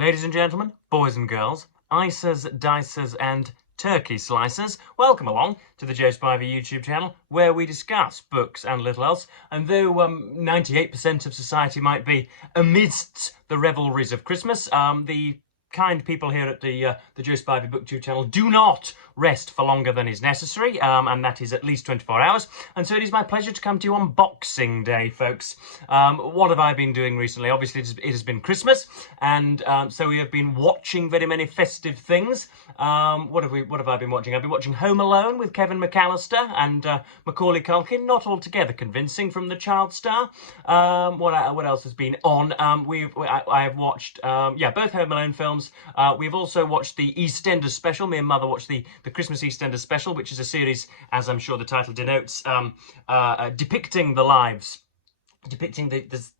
Ladies and gentlemen, boys and girls, icers, dicers and turkey slicers, welcome along to the Joe Spivey YouTube channel where we discuss books and little else. And though 98% of society might be amidst the revelries of Christmas, the kind people here at the Joe Spivey BookTube channel do not rest for longer than is necessary, and that is at least 24 hours. And so it is my pleasure to come to you on Boxing Day, folks. What have I been doing recently? Obviously, it has been Christmas, and so we have been watching very many festive things. What have I been watching? I've been watching Home Alone with Kevin McAllister and Macaulay Culkin. Not altogether convincing from the child star. What else has been on? I have watched both Home Alone films. We've also watched the EastEnders special. Me and Mother watched the Christmas EastEnders special, which is a series, as I'm sure the title denotes, depicting the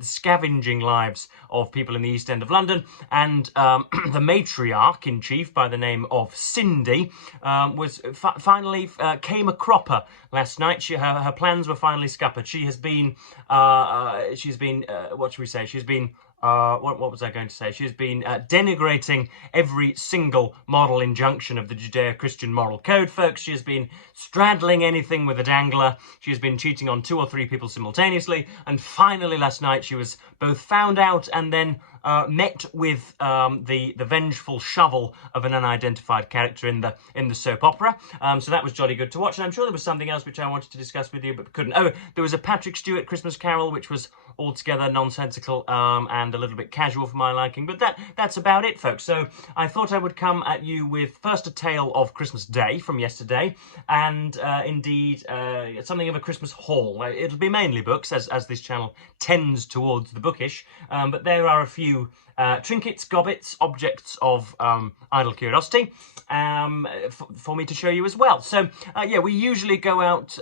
scavenging lives of people in the East End of London. And the matriarch in chief, by the name of Cindy, finally came a cropper last night. Her plans were finally scuppered. She has been what should we say? She's been what was I going to say? She has been denigrating every single model injunction of the Judeo-Christian moral code, folks. She has been straddling anything with a dangler. She has been cheating on 2 or 3 people simultaneously. And finally, last night, she was both found out and then met with the vengeful shovel of an unidentified character in the soap opera. So that was jolly good to watch. And I'm sure there was something else which I wanted to discuss with you, but couldn't. Oh, there was a Patrick Stewart Christmas Carol, which was altogether nonsensical and a little bit casual for my liking. But that's about it, folks. So I thought I would come at you with first a tale of Christmas Day from yesterday, and indeed something of a Christmas haul. It'll be mainly books, as this channel tends towards the bookish, but there are a few trinkets, gobbets, objects of idle curiosity for me to show you as well. So we usually go out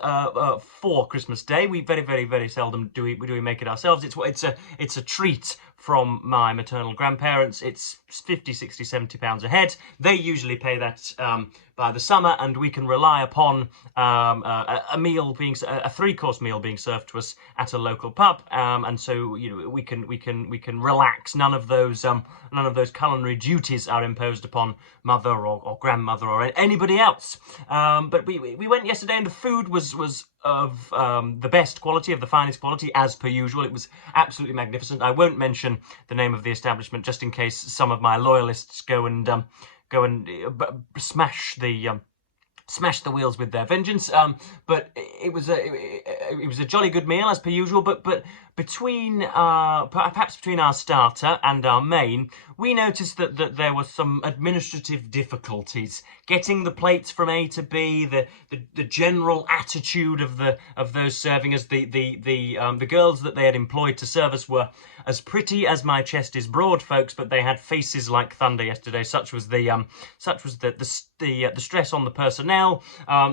for Christmas Day. We very seldom do we make it ourselves. It's a treat from my maternal grandparents. It's 50, 60, 70 pounds a head. They usually pay that by the summer, and we can rely upon a 3-course meal being served to us at a local pub, and so we can relax. None of those culinary duties are imposed upon mother or grandmother or anybody else. But we went yesterday, and the food was of the best quality, of the finest quality, as per usual. It was absolutely magnificent. I won't mention the name of the establishment just in case some of my loyalists go and smash the wheels with their vengeance. But it was a jolly good meal as per usual. But perhaps between our starter and our main, we noticed that there were some administrative difficulties getting the plates from A to B. The general attitude of those serving us. The girls that they had employed to serve us were as pretty as my chest is broad, folks, but they had faces like thunder yesterday. Such was the stress on the personnel.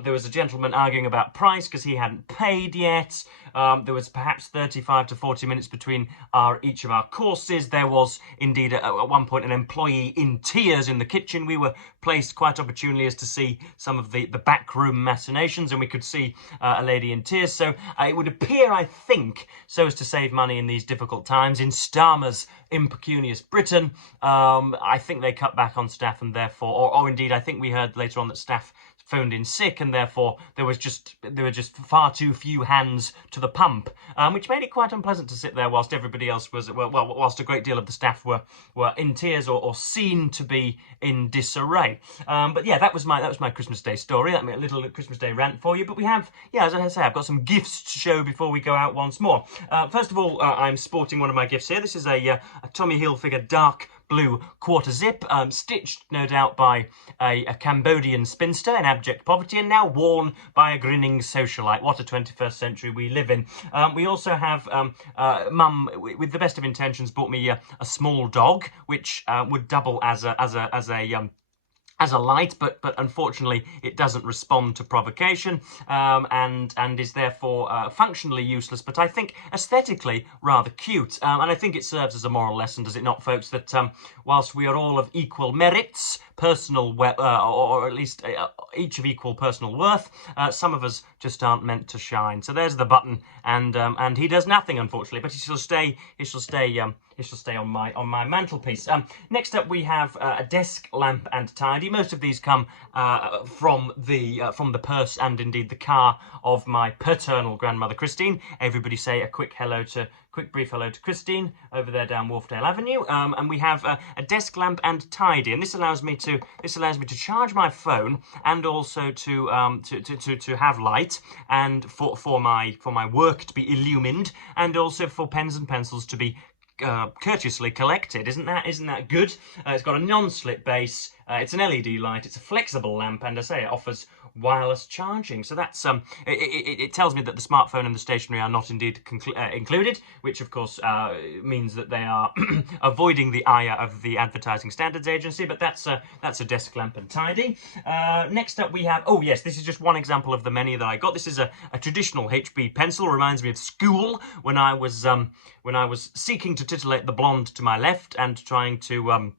There was a gentleman arguing about price because he hadn't paid yet. There was perhaps 35 to 40 minutes between each of our courses. There was indeed at one point an employee in tears in the kitchen. We were placed quite opportunely as to see some of the backroom machinations, and we could see a lady in tears. So it would appear, I think, so as to save money in these difficult times, in Starmer's impecunious Britain, I think they cut back on staff, and therefore, or indeed, I think we heard later on that staff phoned in sick, and therefore there were just far too few hands to the pump, which made it quite unpleasant to sit there whilst everybody else was whilst a great deal of the staff were in tears or seen to be in disarray. But yeah, that was my Christmas Day story. That made a little Christmas Day rant for you. But we have, as I say, I've got some gifts to show before we go out once more. First of all, I'm sporting one of my gifts here. This is a Tommy Hilfiger dark blue quarter zip, stitched no doubt by a Cambodian spinster in abject poverty, and now worn by a grinning socialite. What a 21st century we live in. We also have Mum, with the best of intentions, bought me a small dog, which would double as a light, but unfortunately it doesn't respond to provocation, and is therefore functionally useless, but I think aesthetically rather cute. And I think it serves as a moral lesson, does it not, folks, that whilst we are all of equal merits, personal, or at least each of equal personal worth, some of us just aren't meant to shine. So there's the button, and he does nothing, unfortunately, but he shall stay it shall stay on my mantelpiece. Next up, we have a desk lamp and tidy. Most of these come from the purse and indeed the car of my paternal grandmother Christine. Everybody say a quick brief hello to Christine over there down Wharfdale Avenue. And we have a desk lamp and tidy, and this allows me to charge my phone and also to have light, and for my work to be illumined, and also for pens and pencils to be courteously collected. Isn't that good? It's got a non-slip base. It's an LED light. It's a flexible lamp, and I say it offers wireless charging. So that's it tells me that the smartphone and the stationery are not indeed included, which of course means that they are avoiding the ire of the Advertising Standards Agency. But that's a desk lamp and tidy. Next up we have, oh yes, this is just one example of the many that I got. This is a traditional HB pencil. Reminds me of school when I was seeking to titillate the blonde to my left and trying to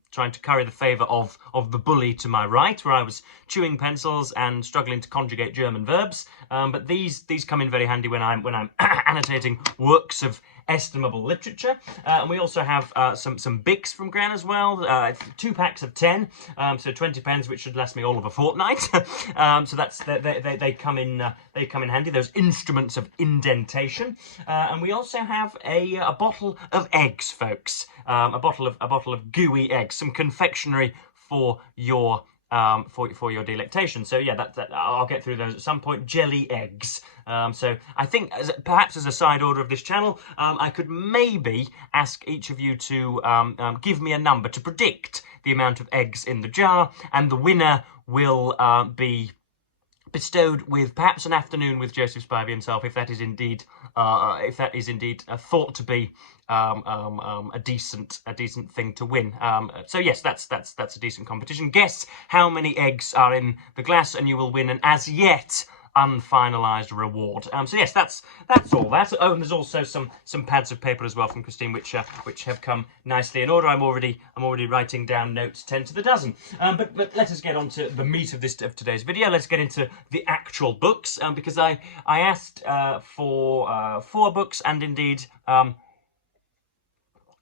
curry the favour of the bully to my right, where I was chewing pencils and struggling to conjugate German verbs. But these come in very handy when I'm annotating works of estimable literature. And we also have some Bics from Gran as well. 2 packs of 10, so 20 pens, which should last me all of a fortnight. So that's they come in handy. Those instruments of indentation. And we also have a bottle of eggs, folks. A bottle of gooey eggs, some confectionery for your delectation. So yeah, that I'll get through those at some point. Jelly eggs. So I think perhaps as a side order of this channel, I could maybe ask each of you to give me a number to predict the amount of eggs in the jar, and the winner will be bestowed with perhaps an afternoon with Joseph Spivey himself, if that is indeed thought to be a decent thing to win. So yes, that's a decent competition. Guess how many eggs are in the glass, and you will win an as yet unfinalised reward. So yes, that's all that. Oh, and there's also some pads of paper as well from Christine, which have come nicely in order. I'm already writing down notes 10 to the dozen. But let us get on to the meat of today's video. Let's get into the actual books, because I asked for 4 books, and indeed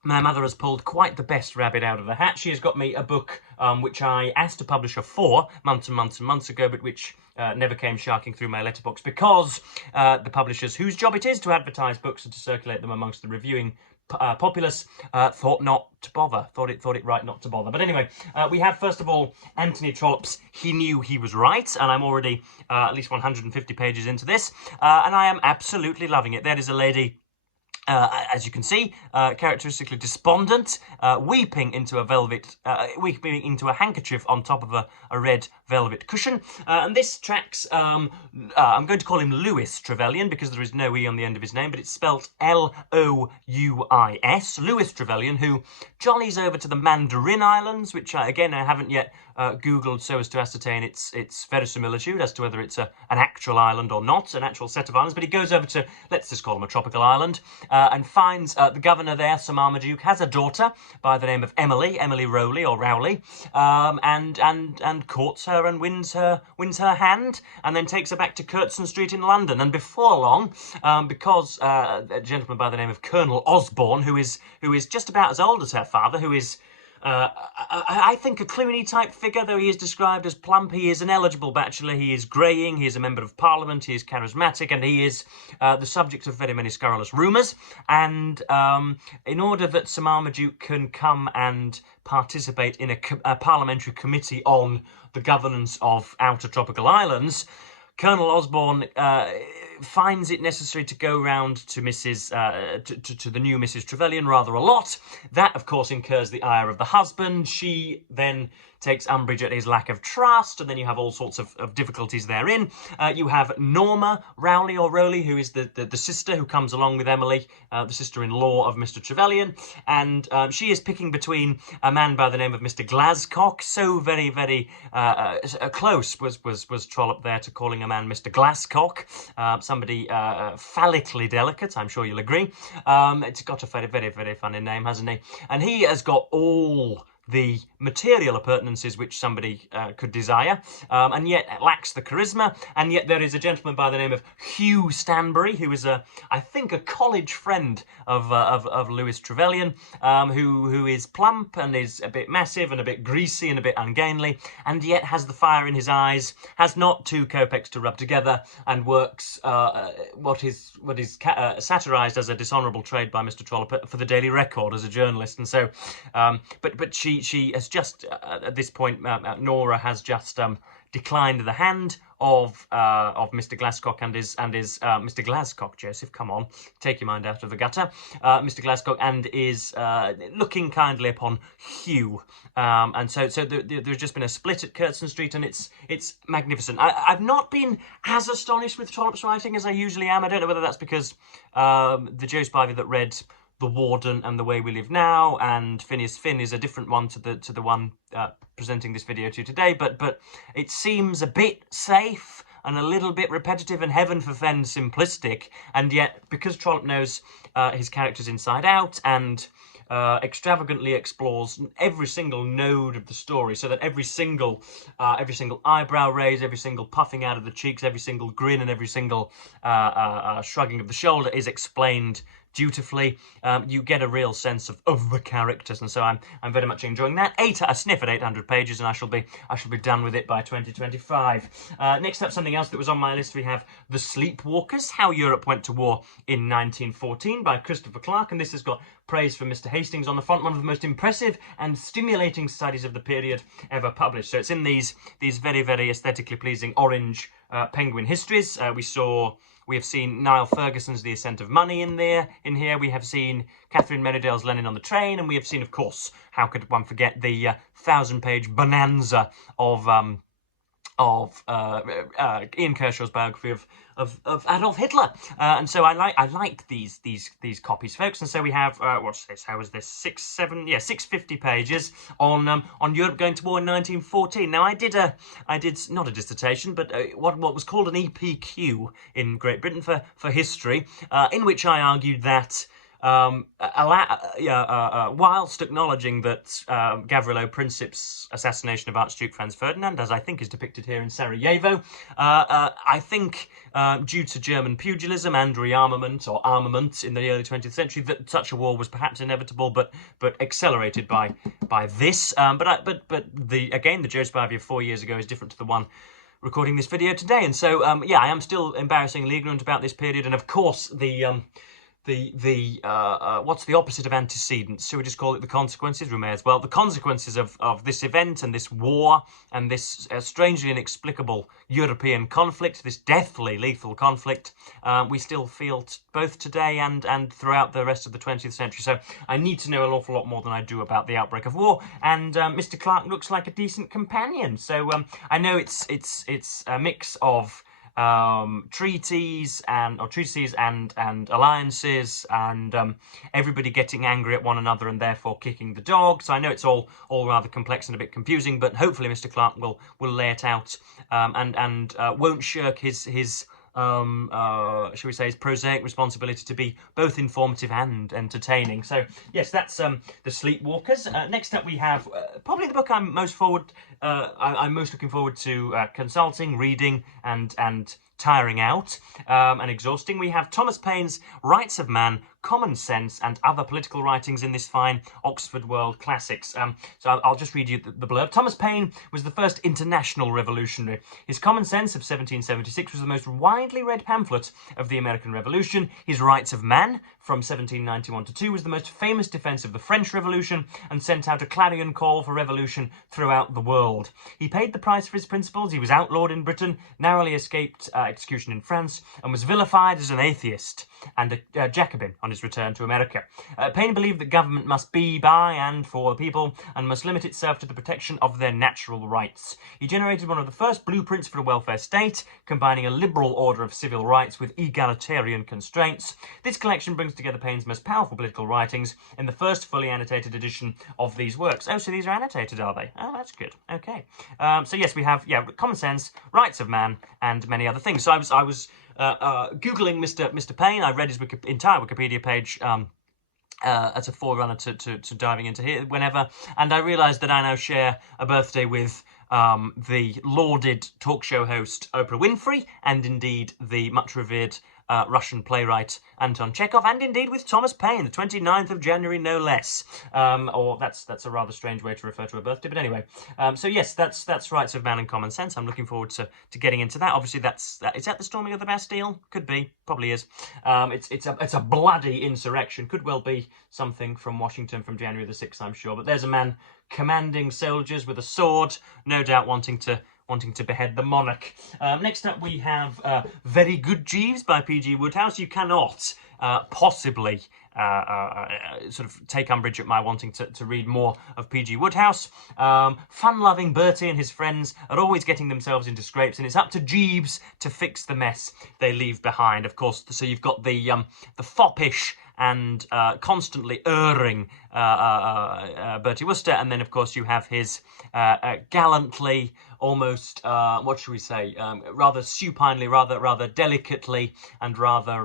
my mother has pulled quite the best rabbit out of the hat. She has got me a book which I asked a publisher for months and months and months ago, but which never came sharking through my letterbox because the publishers, whose job it is to advertise books and to circulate them amongst the reviewing populace, thought not to bother. Thought it right not to bother. But anyway, we have first of all Anthony Trollope's He Knew He Was Right, and I'm already at least 150 pages into this, and I am absolutely loving it. There is a lady, as you can see, characteristically despondent, weeping into a handkerchief on top of a red velvet cushion. And this tracks, I'm going to call him Louis Trevelyan because there is no E on the end of his name, but it's spelt L-O-U-I-S. Louis Trevelyan, who jollies over to the Mandarin Islands, which I haven't yet Googled so as to ascertain its verisimilitude as to whether it's an actual island or not, an actual set of islands. But he goes over to, let's just call him a tropical island, and finds the governor there, Sir Marmaduke, has a daughter by the name of Emily Rowley or Rowley, and courts her and wins her hand, and then takes her back to Curtston Street in London. And before long, because a gentleman by the name of Colonel Osborne, who is just about as old as her father, who is I think a Clooney-type figure, though he is described as plump. He is an eligible bachelor, he is greying, he is a member of Parliament, he is charismatic, and he is the subject of very many scurrilous rumours. And in order that Sir Marmaduke can come and participate in a parliamentary committee on the governance of outer tropical islands, Colonel Osborne finds it necessary to go round to to the new Mrs. Trevelyan rather a lot. That, of course, incurs the ire of the husband. She then takes umbrage at his lack of trust, and then you have all sorts of difficulties therein. You have Norma Rowley or Rowley, who is the sister who comes along with Emily, the sister-in-law of Mr. Trevelyan, and she is picking between a man by the name of Mr. Glascock. So very, very close was Trollope there to calling a man Mr. Glasscock, somebody phallically delicate, I'm sure you'll agree. It's got a very, very, very funny name, hasn't he? And he has got all the material appurtenances which somebody could desire, and yet lacks the charisma. And yet there is a gentleman by the name of Hugh Stanbury, who is I think a college friend of Louis Trevelyan, who is plump and is a bit massive and a bit greasy and a bit ungainly, and yet has the fire in his eyes, has not 2 kopecks to rub together, and works what is satirised as a dishonourable trade by Mr. Trollope for the Daily Record as a journalist. And so, but she has just at this point, Nora has just declined the hand of Mr. Glascock and his Mr. Glascock, Joseph, come on, take your mind out of the gutter, Mr. Glascock, and is looking kindly upon Hugh, and so there's just been a split at Curtston Street, and it's magnificent. I've not been as astonished with Trollope's writing as I usually am. I don't know whether that's because the Joe Spivey that read The Warden and The Way We Live Now and Phineas Finn is a different one to the one presenting this video to you today, but it seems a bit safe and a little bit repetitive and heaven forfend simplistic, and yet because Trollope knows his characters inside out and extravagantly explores every single node of the story, so that every single eyebrow raise, every single puffing out of the cheeks, every single grin, and every single shrugging of the shoulder is explained dutifully. You get a real sense of the characters, and so I'm very much enjoying that. A sniff at 800 pages, and I shall be done with it by 2025. Next up, something else that was on my list, we have The Sleepwalkers: How Europe Went to War in 1914 by Christopher Clark, and this has got praise from Mr. Hastings on the front, one of the most impressive and stimulating studies of the period ever published. So it's in these very, very aesthetically pleasing orange penguin histories. We have seen Niall Ferguson's The Ascent of Money in here. We have seen Catherine Merridale's Lenin on the Train, and we have seen, of course, how could one forget the 1,000-page bonanza of Ian Kershaw's biography of Adolf Hitler, and so I like these copies, folks. And so we have what's this? How is this? 650 pages on Europe going to war in 1914. Now I did not a dissertation, but what was called an EPQ in Great Britain for history, in which I argued that whilst acknowledging that Gavrilo Princip's assassination of Archduke Franz Ferdinand, as I think is depicted here in Sarajevo, I think due to German pugilism and rearmament or armament in the early 20th century, that such a war was perhaps inevitable, but accelerated by this. But the Joe Spivey of 4 years ago is different to the one recording this video today, and so I am still embarrassingly ignorant about this period, and of course what's the opposite of antecedents? Should we just call it the consequences? We may as well. The consequences of this event and this war and this strangely inexplicable European conflict, this deathly lethal conflict, we still feel both today and throughout the rest of the 20th century. So I need to know an awful lot more than I do about the outbreak of war. And Mr. Clark looks like a decent companion. So I know it's a mix of treaties and alliances and everybody getting angry at one another and therefore kicking the dog. So I know it's all rather complex and a bit confusing, but hopefully Mr. Clark will lay it out and won't shirk his shall we say, his prosaic responsibility to be both informative and entertaining. So yes, that's The Sleepwalkers. Next up we have probably the book I'm most looking forward to consulting, reading, and tiring out and exhausting. We have Thomas Paine's Rights of Man, Common Sense, and Other Political Writings in this fine Oxford World Classics. So I'll just read you the blurb. Thomas Paine was the first international revolutionary. His Common Sense of 1776 was the most widely read pamphlet of the American Revolution. His Rights of Man from 1791 to 2 was the most famous defence of the French Revolution and sent out a clarion call for revolution throughout the world. He paid the price for his principles. He was outlawed in Britain, narrowly escaped execution in France, and was vilified as an atheist and a Jacobin on his return to America. Paine believed that government must be by and for the people and must limit itself to the protection of their natural rights. He generated one of the first blueprints for a welfare state, combining a liberal order of civil rights with egalitarian constraints. This collection brings together Paine's most powerful political writings in the first fully annotated edition of these works. Oh, so these are annotated, are they? Oh, that's good. Okay. So yes, we have Common Sense, Rights of Man, and many other things. So I was Googling Mr. Paine. I read his entire Wikipedia page as a forerunner to diving into here whenever. And I realised that I now share a birthday with the lauded talk show host Oprah Winfrey, and indeed the much revered Russian playwright Anton Chekhov, and indeed with Thomas Paine, the 29th of January, no less. Or that's a rather strange way to refer to a birthday, but anyway. So yes, that's Rights of Man and Common Sense. I'm looking forward to getting into that. Obviously, is that the storming of the Bastille? Could be, probably is. It's a bloody insurrection. Could well be something from Washington from January the 6th, I'm sure. But there's a man commanding soldiers with a sword, no doubt wanting to behead the monarch. Next up we have Very Good Jeeves by P.G. Wodehouse. You cannot possibly sort of take umbrage at my wanting to read more of P.G. Wodehouse. Fun-loving Bertie and his friends are always getting themselves into scrapes, and it's up to Jeeves to fix the mess they leave behind. Of course, so you've got the foppish and constantly erring Bertie Wooster, and then of course you have his gallantly, almost what should we say, rather supinely, rather delicately, and rather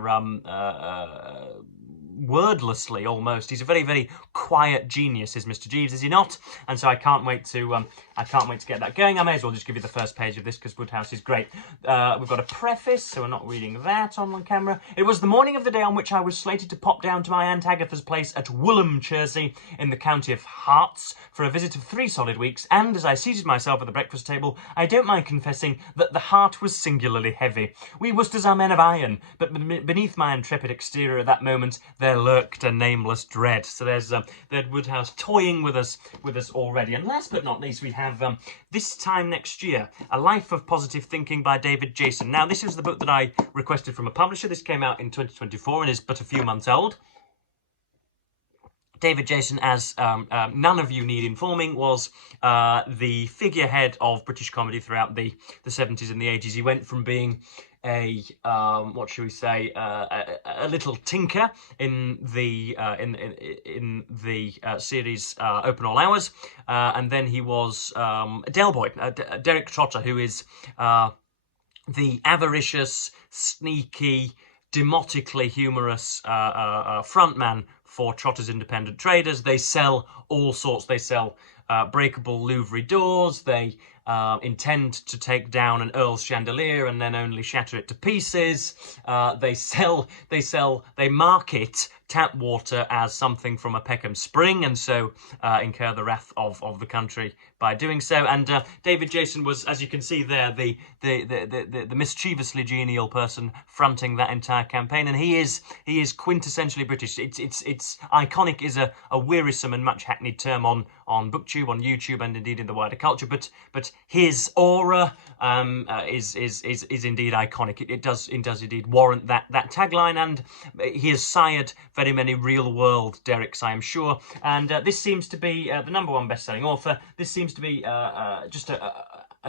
wordlessly almost. He's a very, very quiet genius, is Mr. Jeeves, is he not? And so I can't wait to get that going. I may as well just give you the first page of this because Wodehouse is great. We've got a preface, so we're not reading that on camera. It was the morning of the day on which I was slated to pop down to my Aunt Agatha's place at Woolham, Chersey, in the county of Herts, for a visit of 3 solid weeks, and as I seated myself at the breakfast table, I don't mind confessing that the heart was singularly heavy. We Woosters are men of iron, but beneath my intrepid exterior at that moment, there lurked a nameless dread. So there's Wodehouse toying with us already. And last but not least, we have This Time Next Year, A Life of Positive Thinking by David Jason. Now, this is the book that I requested from a publisher. This came out in 2024 and is but a few months old. David Jason, as none of you need informing, was the figurehead of British comedy throughout the 70s and the 80s. He went from being a what should we say, a little tinker in the series Open All Hours, and then he was Del Boy, Derek Trotter, who is the avaricious, sneaky, demotically humorous frontman for Trotter's Independent Traders. They sell all sorts. They sell breakable Louvre doors. They intend to take down an Earl's chandelier and then only shatter it to pieces. They market tap water as something from a Peckham spring, and so incur the wrath of the country by doing so. And David Jason was, as you can see there, the mischievously genial person fronting that entire campaign, and he is quintessentially British. It's iconic is a wearisome and much hackneyed term on BookTube, on YouTube, and indeed in the wider culture. But his aura is indeed iconic. It does indeed warrant that tagline, and he has sired very many real-world Derricks, I am sure. And this seems to be the #1 best-selling author. This seems to be just a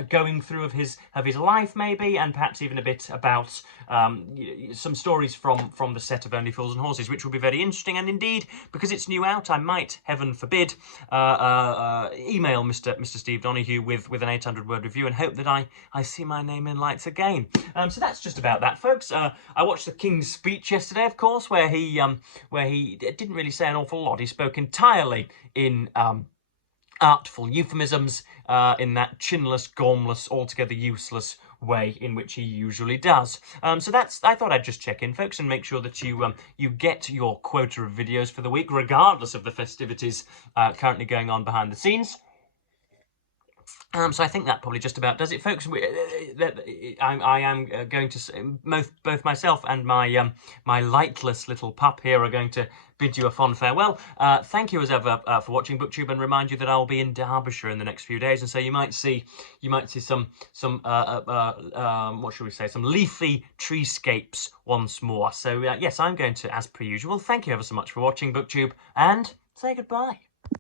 going through of his life, maybe, and perhaps even a bit about some stories from the set of Only Fools and Horses, which will be very interesting. And indeed, because it's new out, I might, heaven forbid, email Mr. Steve Donoghue with an 800-word review and hope that I see my name in lights again. So that's just about that, folks. I watched the King's speech yesterday, of course, where he didn't really say an awful lot. He spoke entirely in artful euphemisms, in that chinless, gormless, altogether useless way in which he usually does. So I thought I'd just check in, folks, and make sure that you get your quota of videos for the week, regardless of the festivities currently going on behind the scenes. So I think that probably just about does it, folks. I am going to say, both myself and my lightless little pup here are going to bid you a fond farewell. Thank you as ever for watching BookTube, and remind you that I will be in Derbyshire in the next few days, and so you might see some what should we say, some leafy treescapes once more. So yes, I'm going to, as per usual, thank you ever so much for watching BookTube, and say goodbye.